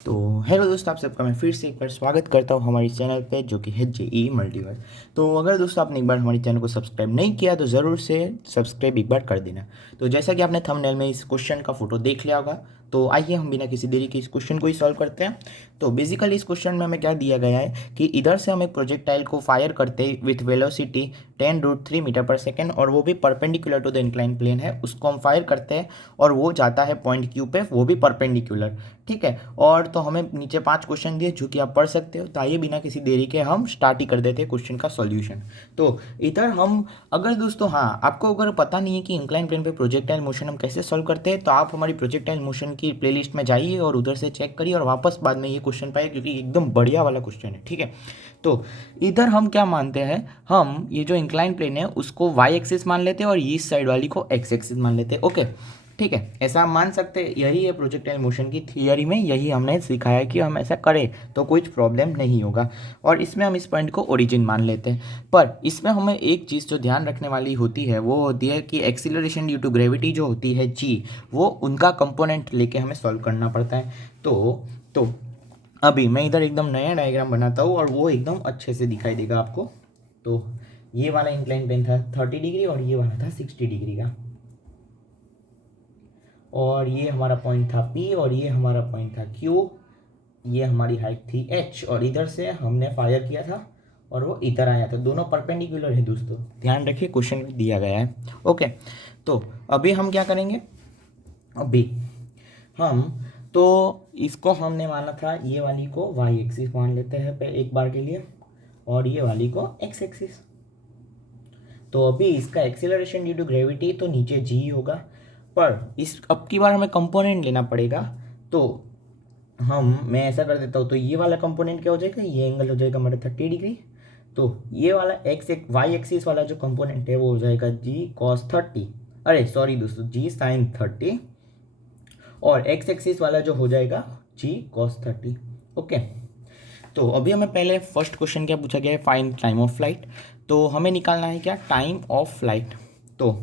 तो हेलो दोस्तों, आप सबका मैं फिर से एक बार स्वागत करता हूँ हमारे चैनल पे जो कि है जेई मल्टीवर्स। तो अगर दोस्तों आपने एक बार हमारे चैनल को सब्सक्राइब नहीं किया तो ज़रूर से सब्सक्राइब एक बार कर देना। तो जैसा कि आपने थंबनेल में इस क्वेश्चन का फोटो देख लिया होगा, तो आइए हम बिना किसी देरी के इस क्वेश्चन को ही सॉल्व करते हैं। तो बेसिकली इस क्वेश्चन में हमें क्या दिया गया है कि इधर से हम एक प्रोजेक्टाइल को फायर करते with velocity 10√3 meter per second, और वो भी perpendicular to the incline plane है, उसको हम फायर करते हैं और वो जाता है पॉइंट क्यू पे, वो भी परपेंडिकुलर। ठीक है। और तो हमें नीचे 5 क्वेश्चन दिए जो कि आप पढ़ सकते हो। तो आइए बिना किसी देरी के हम स्टार्ट ही कर देते हैं क्वेश्चन का सॉल्यूशन। तो इधर हम, अगर दोस्तों हाँ आपको अगर पता नहीं है कि इंक्लाइन प्लेन पे प्रोजेक्टाइल मोशन हम कैसे सॉल्व करते हैं, तो आप हमारी प्रोजेक्टाइल मोशन की प्लेलिस्ट में जाइए और उधर से चेक करिए और वापस बाद में ये क्वेश्चन पाइए, क्योंकि एकदम बढ़िया वाला क्वेश्चन है। ठीक है। तो इधर हम क्या मानते हैं, हम ये जो इंक्लाइन प्लेन है उसको वाई एक्सिस मान लेते हैं और इस साइड वाली को एक्स एक्सिस मान लेते हैं। ओके, ठीक है, ऐसा हम मान सकते हैं। यही है प्रोजेक्टाइल मोशन की थियरी में, यही हमने सिखाया कि हम ऐसा करें तो कुछ प्रॉब्लम नहीं होगा। और इसमें हम इस पॉइंट को ओरिजिन मान लेते हैं। पर इसमें हमें एक चीज़ जो ध्यान रखने वाली होती है वो होती है कि एक्सीलरेशन ड्यू टू ग्रेविटी जो होती है जी, वो उनका कंपोनेंट लेके हमें सॉल्व करना पड़ता है। तो अभी मैं इधर एकदम नया डायग्राम बनाता हूँ और वो एकदम अच्छे से दिखाई देगा आपको। तो ये वाला इंक्लाइन प्लेन था 30 डिग्री और ये वाला था 60 डिग्री का, और ये हमारा पॉइंट था P और ये हमारा पॉइंट था Q। ये हमारी हाइट थी H और इधर से हमने फायर किया था और वो इधर आया था। दोनों परपेंडिकुलर है दोस्तों, ध्यान रखिए, क्वेश्चन में दिया गया है। ओके, तो अभी हम क्या करेंगे, अभी हम, तो इसको हमने माना था, ये वाली को वाई एक्सिस मान लेते हैं एक बार के लिए और ये वाली को एक्स एक्सिस। तो अभी इसका एक्सेलरेशन ड्यू टू ग्रेविटी तो नीचे जी होगा, पर इस अब की बार हमें कंपोनेंट लेना पड़ेगा। तो मैं ऐसा कर देता हूँ, तो ये वाला कंपोनेंट क्या हो जाएगा, ये एंगल हो जाएगा हमारा 30 डिग्री। तो ये वाला वाई एक्सिस वाला जो कंपोनेंट है वो हो जाएगा जी कॉस 30, अरे सॉरी दोस्तों, जी साइन 30, और एक्स एक्सिस वाला जो हो जाएगा जी कॉस 30। ओके, तो अभी हमें पहले फर्स्ट क्वेश्चन क्या पूछा गया है, फाइंड टाइम ऑफ फ्लाइट। तो हमें निकालना है क्या, टाइम ऑफ फ्लाइट। तो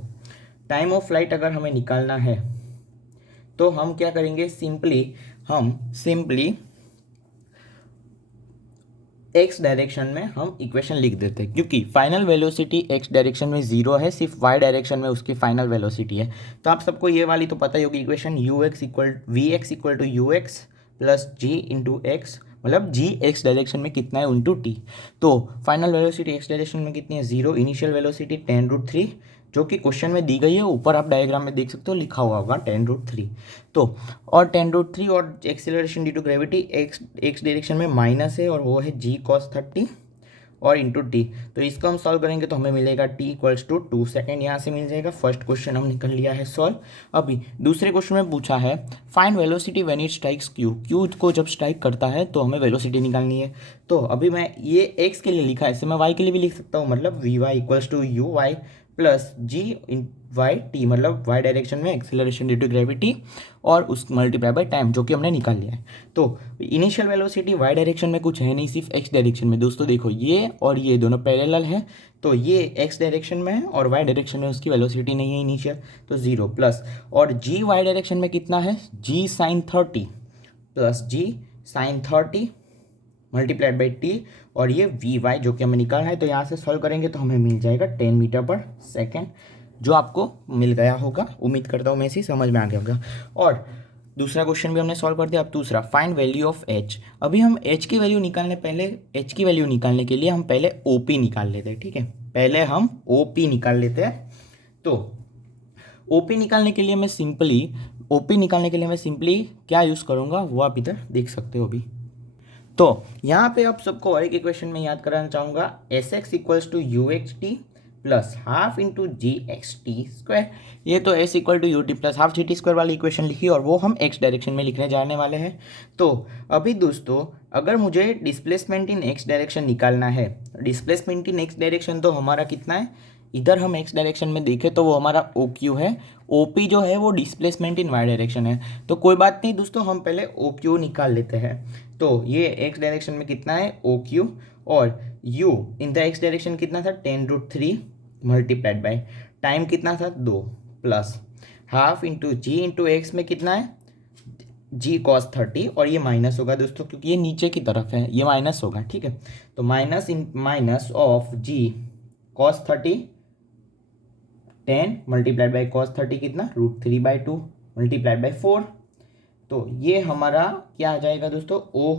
टाइम ऑफ फ्लाइट अगर हमें निकालना है तो हम क्या करेंगे, सिंपली एक्स डायरेक्शन में हम इक्वेशन लिख देते हैं, क्योंकि फाइनल वेलोसिटी एक्स डायरेक्शन में जीरो है, सिर्फ वाई डायरेक्शन में उसकी फाइनल वेलोसिटी है। तो आप सबको ये वाली तो पता ही होगी equation, Vx equal to u x plus g into x, मतलब जी एक्स डायरेक्शन में कितना है इंटू टी। तो फाइनल वेलोसिटी एक्स डायरेक्शन में कितनी है, जीरो, इनिशियल वेलोसिटी 10√3, जो कि क्वेश्चन में दी गई है, ऊपर आप डायग्राम में देख सकते हो लिखा हुआ होगा 10√3। तो और 10√3 और acceleration due to gravity x x direction में माइनस है और वो है जी कॉस 30 और इंटू टी। तो इसको हम सॉल्व करेंगे तो हमें मिलेगा t इक्वल्स टू 2 सेकेंड, यहाँ से मिल जाएगा। फर्स्ट क्वेश्चन हम निकल लिया है सॉल्व। अभी दूसरे क्वेश्चन में पूछा है find velocity when it strikes Q को जब स्ट्राइक करता है तो हमें वेलोसिटी निकालनी है। तो अभी मैं ये x के लिए लिखा है, ऐसे मैं y के लिए भी लिख सकता हूँ, मतलब v y equals to u y plus g in y t, मतलब वाई डायरेक्शन में एक्सेलरेशन ड्यू टू ग्रेविटी और उस मल्टीप्लाई बाय टाइम, जो कि हमने निकाल लिया है। तो इनिशियल वेलोसिटी वाई डायरेक्शन में कुछ है नहीं, सिर्फ एक्स डायरेक्शन में। दोस्तों देखो, ये और ये दोनों पैरेलल है, तो ये एक्स डायरेक्शन में है और वाई डायरेक्शन में उसकी वेलोसिटी नहीं है इनिशियल, तो जीरो प्लस, और जी वाई डायरेक्शन में कितना है, g sine 30 plus g sine 30 multiplied by t, और ये वी वाई जो कि हमें निकालना है। तो यहाँ से सॉल्व करेंगे तो हमें मिल जाएगा 10 मीटर पर सेकेंड, जो आपको मिल गया होगा, उम्मीद करता हूँ मैं इसी समझ में आ गया होगा। और दूसरा क्वेश्चन भी हमने सॉल्व कर दिया। अब दूसरा, फाइंड वैल्यू ऑफ एच। अभी हम एच की वैल्यू निकालने, पहले एच की वैल्यू निकालने के लिए हम पहले ओ पी निकाल लेते हैं। ठीक है, पहले हम ओ पी निकाल लेते हैं। तो ओपी निकालने के लिए मैं सिंपली क्या यूज़ करूँगा वो आप इधर देख सकते हो अभी। तो यहाँ पे आप सबको और एक इक्वेशन में याद कराना चाहूँगा, s x equals to u x t plus half into g x t square. ये तो s equal to u t plus half g t square वाली इक्वेशन लिखी और वो हम एक्स डायरेक्शन में लिखने जाने वाले हैं। तो अभी दोस्तों, अगर मुझे डिस्प्लेसमेंट इन एक्स डायरेक्शन निकालना है, डिस्प्लेसमेंट इन एक्स डायरेक्शन तो हमारा कितना है, इधर हम एक्स डायरेक्शन में देखें तो वो हमारा ओ क्यू है, ओ पी जो है वो डिस्प्लेसमेंट इन वाई डायरेक्शन है। तो कोई बात नहीं दोस्तों, हम पहले ओ क्यू निकाल लेते हैं। तो ये एक्स डायरेक्शन में कितना है ओ क्यू, और you in the x direction कितना था 10√3 मल्टीप्लाइड बाय टाइम कितना था 2 प्लस हाफ इंटू जी इंटू एक्स में कितना है जी कॉस 30 और ये माइनस होगा दोस्तों क्योंकि ये नीचे की तरफ है, ये माइनस होगा, ठीक है। तो minus in minus of g cos 30 10 multiplied by cos 30 कितना √3/2 मल्टीप्लाइड बाई 4। तो ये हमारा क्या आ जाएगा दोस्तों, ओ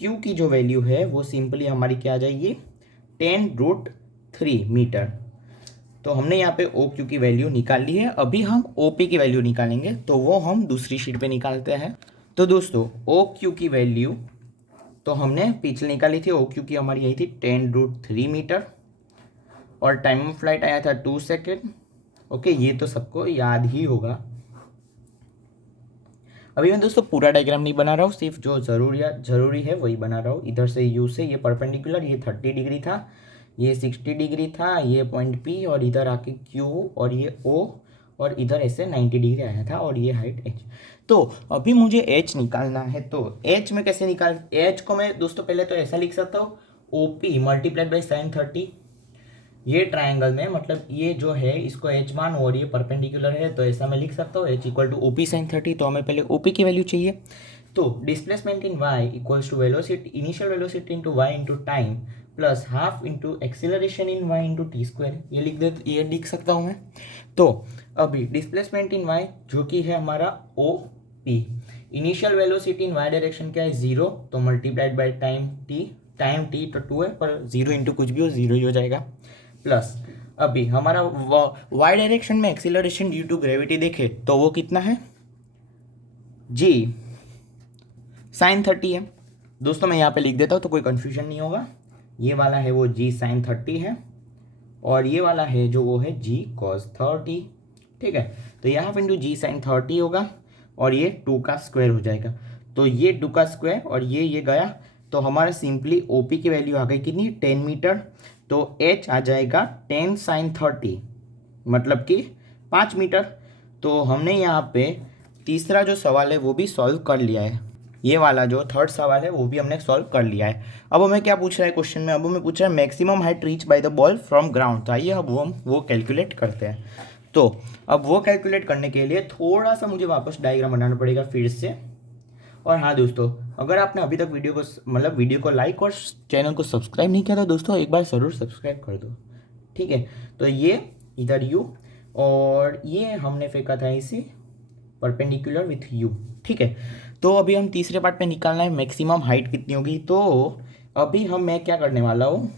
क्यू की जो वैल्यू है वो सिंपली हमारी क्या आ जाएगी 10√3 मीटर। तो हमने यहाँ पे ओ क्यू की वैल्यू निकाल ली है। अभी हम ओ पी की वैल्यू निकालेंगे, तो वो हम दूसरी शीट पे निकालते हैं। तो दोस्तों ओ क्यू की वैल्यू तो हमने पिछले निकाली थी, ओ क्यू की हमारी यही थी 10√3 मीटर और टाइम ऑफ फ्लाइट आया था 2 सेकेंड। ओके, ये तो सबको याद ही होगा। अभी मैं दोस्तों पूरा डायग्राम नहीं बना रहा हूँ, सिर्फ जो जरूरी है वही बना रहा हूँ। इधर से यू से ये परपेंडिकुलर, ये 30 डिग्री था, ये 60 डिग्री था, ये पॉइंट पी और इधर आके क्यू और ये ओ और इधर ऐसे 90 डिग्री आया था और ये हाइट एच। तो अभी मुझे एच निकालना है। तो एच में कैसे निकाल, एच को मैं दोस्तों पहले तो ऐसा लिख सकता हूँ O P multiplied by sine 30। ये ट्राइंगल में मतलब ये जो है इसको एच मान और ये परपेंडिकुलर है, तो ऐसा मैं लिख सकता हूँ h equal to O P sine 30। तो हमें पहले ओ पी की वैल्यू चाहिए। तो displacement in y equals to velocity initial velocity into y into time plus half into acceleration in y into t square, ये लिख सकता हूँ मैं। तो अभी डिस्प्लेसमेंट इन वाई जो कि है हमारा O P, initial velocity in y direction क्या है 0, तो मल्टीप्लाइड बाई टाइम टी तो 2 है पर 0 इंटू कुछ भी हो 0 ही हो जाएगा, प्लस अभी हमारा वाई डायरेक्शन में एक्सिलरेशन ड्यू टू ग्रेविटी देखे तो वो कितना है जी साइन 30 है। दोस्तों मैं यहाँ पे लिख देता हूँ तो कोई कंफ्यूजन नहीं होगा। ये वाला है वो जी साइन 30 है और ये वाला है जो वो है जी कॉस 30, ठीक है। तो ये हाफ इंटू जी साइन 30 होगा और ये 2 का स्क्वायर हो जाएगा। तो ये 2 का स्क्वायर और ये गया, तो हमारा सिंपली ओपी की वैल्यू आ गई कितनी 10 मीटर। तो एच आ जाएगा 10 साइन 30 मतलब कि 5 मीटर। तो हमने यहाँ पे तीसरा जो सवाल है वो भी सॉल्व कर लिया है। ये वाला जो थर्ड सवाल है वो भी हमने सॉल्व कर लिया है। अब हमें क्या पूछ रहा है क्वेश्चन में, अब हमें पूछ रहा है maximum height reach by the ball from ground. तो आइए अब हम वो कैलकुलेट करते हैं। तो अब वो कैलकुलेट करने के लिए थोड़ा सा मुझे वापस डायग्राम बनाना पड़ेगा फिर से। और हाँ दोस्तों, अगर आपने अभी तक वीडियो को लाइक और चैनल को सब्सक्राइब नहीं किया तो दोस्तों एक बार ज़रूर सब्सक्राइब कर दो, ठीक है। तो ये इधर यू और ये हमने फेंका था इसे परपेंडिकुलर विथ यू, ठीक है। तो अभी हम तीसरे पार्ट पे निकालना है मैक्सिमम हाइट कितनी होगी। तो अभी मैं क्या करने वाला हूँ,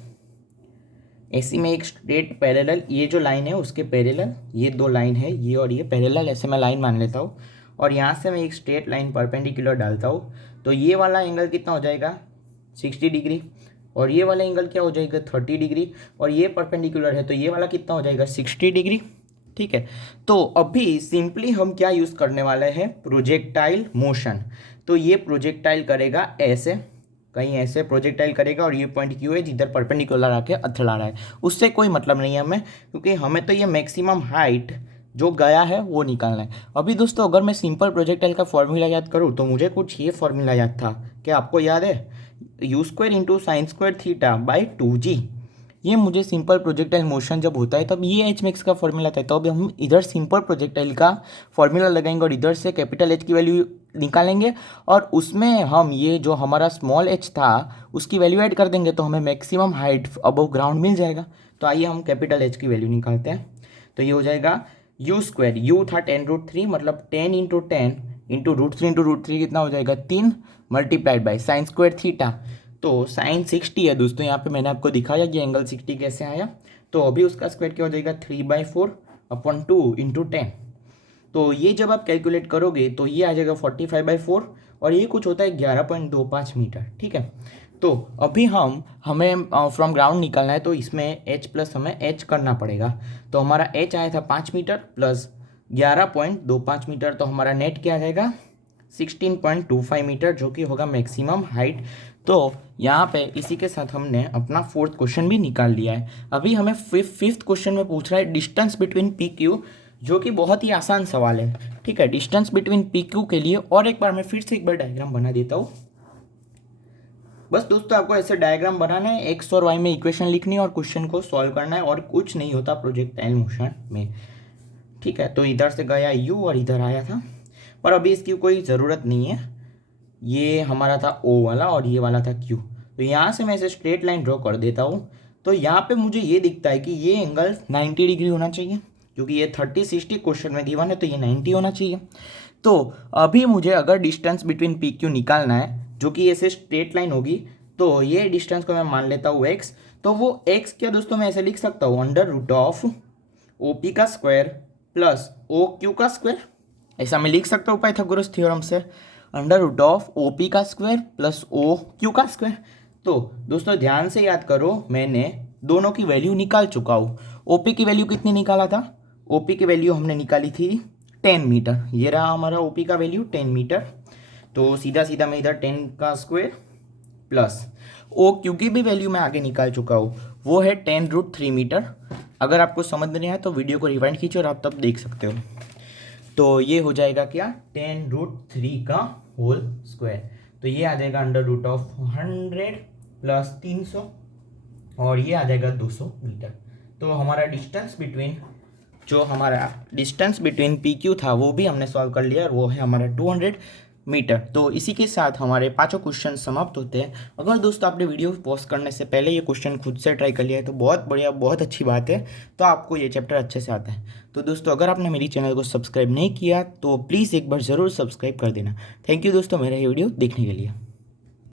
ऐसी में एक स्ट्रेट पैरेलल, ये जो लाइन है उसके पैरेलल ये दो लाइन है ये और ये पैरेलल, ऐसे मैं लाइन मान लेता हूँ और यहाँ से मैं एक स्ट्रेट लाइन परपेंडिकुलर डालता हूँ। तो ये वाला एंगल कितना हो जाएगा 60 डिग्री और ये वाला एंगल क्या हो जाएगा 30 डिग्री और ये परपेंडिकुलर है तो ये वाला कितना हो जाएगा 60 डिग्री, ठीक है। तो अभी सिंपली हम क्या यूज़ करने वाले हैं प्रोजेक्टाइल मोशन। तो ये प्रोजेक्टाइल करेगा ऐसे, कहीं ऐसे प्रोजेक्टाइल करेगा और ये पॉइंट क्यू है जिधर परपेंडिकुलर आके अथड़ा रहा है, उससे कोई मतलब नहीं है हमें, क्योंकि हमें तो ये मैक्सिमम हाइट जो गया है वो निकालना है। अभी दोस्तों अगर मैं सिंपल प्रोजेक्टाइल का फॉर्मूला याद करूँ तो मुझे कुछ ये फॉर्मूला याद था, क्या आपको याद है, u² into sine square theta by 2g। ये मुझे सिंपल प्रोजेक्टाइल मोशन जब होता है तब ये एच मैक्स का फॉर्मूला था। तो अभी हम इधर सिंपल प्रोजेक्टाइल का फॉर्मूला लगाएंगे और इधर से कैपिटल एच की वैल्यू निकालेंगे और उसमें हम ये जो हमारा स्मॉल एच था उसकी वैल्यू ऐड कर देंगे तो हमें मैक्सिमम हाइट अबव ग्राउंड मिल जाएगा। तो आइए हम कैपिटल एच की वैल्यू निकालते हैं। तो ये हो जाएगा u², u था 10√3 मतलब 10 इंटू 10 इंटू √3 इंटू √3 कितना हो जाएगा 3 multiplied by sine square theta. तो साइन 60 है दोस्तों, यहाँ पे मैंने आपको दिखाया कि एंगल 60 कैसे आया। तो अभी उसका स्क्वायर क्या हो जाएगा 3/4/2 इंटू 10। तो ये जब आप कैलकुलेट करोगे तो ये आ जाएगा 45/4 और ये कुछ होता है 11.25 मीटर, ठीक है। तो अभी हमें फ्रॉम ग्राउंड निकालना है तो इसमें h प्लस हमें h करना पड़ेगा। तो हमारा h आया था 5 मीटर प्लस 11.25 मीटर, तो हमारा नेट क्या आ जाएगा 16.25 मीटर जो कि होगा मैक्सिमम हाइट। तो यहाँ पे इसी के साथ हमने अपना फोर्थ क्वेश्चन भी निकाल लिया है। अभी हमें फिफ्थ क्वेश्चन में पूछ रहा है डिस्टेंस बिटवीन पी क्यू, जो कि बहुत ही आसान सवाल है, ठीक है। डिस्टेंस बिटवीन पी क्यू के लिए और एक बार मैं फिर से एक बार डायग्राम बना देता हूँ। बस दोस्तों आपको ऐसे डायग्राम बनाना है, एक्स और वाई में इक्वेशन लिखनी है और क्वेश्चन को सॉल्व करना है और कुछ नहीं होता प्रोजेक्टाइल मोशन में, ठीक है। तो इधर से गया यू और इधर आया था। पर अभी इसकी कोई ज़रूरत नहीं है। ये हमारा था O वाला और ये वाला था Q। तो यहाँ से मैं इसे स्ट्रेट लाइन ड्रॉ कर देता हूँ। तो यहाँ पे मुझे ये दिखता है कि ये एंगल 90 डिग्री होना चाहिए, क्योंकि ये 30-60 क्वेश्चन में गिवन है, तो ये 90 होना चाहिए। तो अभी मुझे अगर डिस्टेंस बिटवीन पी क्यू निकालना है, जो कि ऐसे स्ट्रेट लाइन होगी, तो ये डिस्टेंस को मैं मान लेता हूँ x। तो वो x क्या दोस्तों मैं ऐसे लिख सकता हूँ, under root of O P का स्क्वायर प्लस ओ क्यू का स्क्वायर। ऐसा मैं लिख सकता हूँ पाइथागोरस थ्योरम से, under root of O P का स्क्वायर प्लस ओ क्यू का स्क्वायर। तो दोस्तों ध्यान से याद करो, मैंने दोनों की वैल्यू निकाल चुका हूँ। ओ पी की वैल्यू कितनी निकाला था, ओ पी की वैल्यू हमने निकाली थी 10 मीटर। ये रहा हमारा ओ पी का वैल्यू 10 मीटर। तो सीधा सीधा मैं इधर 10 का स्क्वायर प्लस ओ क्यू की भी वैल्यू मैं आगे निकाल चुका हूँ, वो है 10√3 मीटर। अगर आपको समझ में नहीं आया तो वीडियो को रिवाइंड कीजिए और आप तब देख सकते हो। तो ये हो जाएगा क्या, 10√3 का होल स्क्वायर। तो ये आ जाएगा अंडर रूट ऑफ 100 प्लस 300 और ये आ जाएगा 200 मीटर। तो हमारा डिस्टेंस बिटवीन पी क्यू था वो भी हमने सॉल्व कर लिया और वो है हमारा 200 मीटर। तो इसी के साथ हमारे 5 क्वेश्चन समाप्त होते हैं। अगर दोस्तों आपने वीडियो पॉज करने से पहले ये क्वेश्चन खुद से ट्राई कर लिया है तो बहुत बढ़िया, बहुत अच्छी बात है। तो आपको ये चैप्टर अच्छे से आता है। तो दोस्तों अगर आपने मेरी चैनल को सब्सक्राइब नहीं किया तो प्लीज़ एक बार ज़रूर सब्सक्राइब कर देना। थैंक यू दोस्तों मेरा ये वीडियो देखने के लिए।